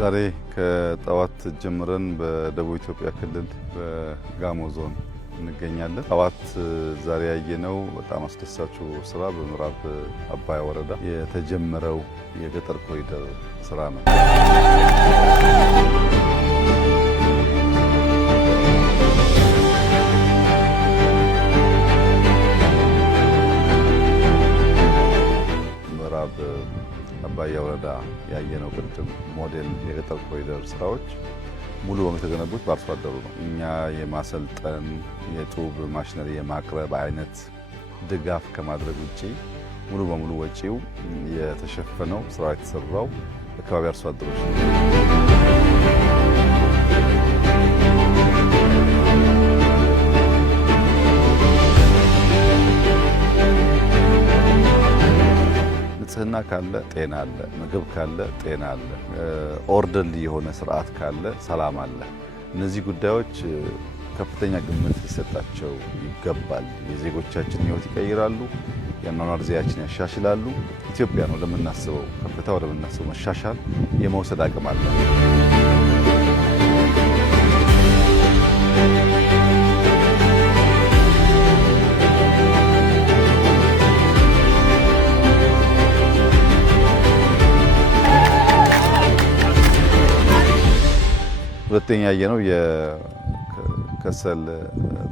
ዛሬ ከጠዋት ጀምረን በደቡብ ኢትዮጵያ ክልል በጋሞ ዞን እንገኛለን። ጠዋት ዛሬ ያየነው በጣም አስደሳቹ ስራ በምዕራብ አባያ ወረዳ የተጀመረው የገጠር ኮሪደር ስራ ነው። ምዕራብ አባያ ወረዳ ያየነው ቅድም ሞዴል የገጠር ኮሪደር ስራዎች ሙሉ በሙሉ የተገነቡት በአርሶ አደሩ ነው። እኛ የማሰልጠን የጡብ ማሽነሪ የማቅረብ አይነት ድጋፍ ከማድረግ ውጪ ሙሉ በሙሉ ወጪው የተሸፈነው ስራ የተሰራው አካባቢ አርሶ አደሮች ነው። ንጽህና ካለ ጤና አለ፣ ምግብ ካለ ጤና አለ፣ ኦርደርሊ የሆነ ስርዓት ካለ ሰላም አለ። እነዚህ ጉዳዮች ከፍተኛ ግምት ሊሰጣቸው ይገባል። የዜጎቻችን ሕይወት ይቀይራሉ፣ የአኗኗር ዘያችን ያሻሽላሉ። ኢትዮጵያ ነው ለምናስበው ከፍታ ወደምናስበው መሻሻል የመውሰድ አቅም አለ። ሁለተኛ ያየነው የከሰል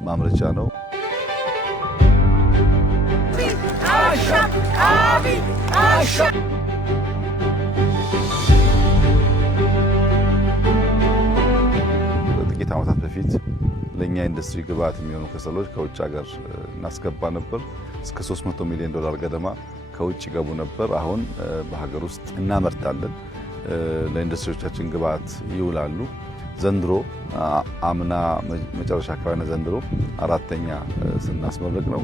ማምረቻ ነው። ጥቂት ዓመታት በፊት ለእኛ ኢንዱስትሪ ግብዓት የሚሆኑ ከሰሎች ከውጭ ሀገር እናስገባ ነበር። እስከ $300 ሚሊዮን ገደማ ከውጭ ገቡ ነበር። አሁን በሀገር ውስጥ እናመርታለን። ለኢንዱስትሪዎቻችን ግብዓት ይውላሉ። ዘንድሮ አምና መጨረሻ አካባቢ ዘንድሮ አራተኛ ስናስመረቅ ነው።